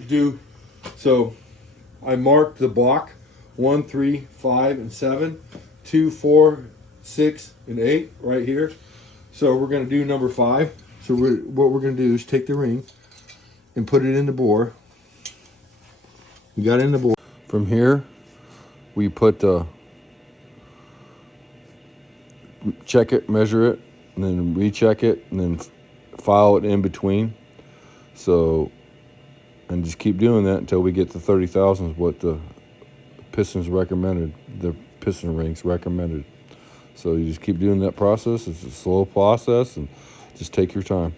do. So I marked the block 1, 3, 5, and 7, 2, 4, 6, and 8 right here. So we're going to do number 5. So what we're going to do is take the ring and put it in the bore. We got it in the bore. From here, we put the check it, measure it, and then recheck it, and then file it in between. So, and just keep doing that until we get to 30 thousandths, what the pistons recommended, the piston rings recommended. So you just keep doing that process. It's a slow process, and just take your time.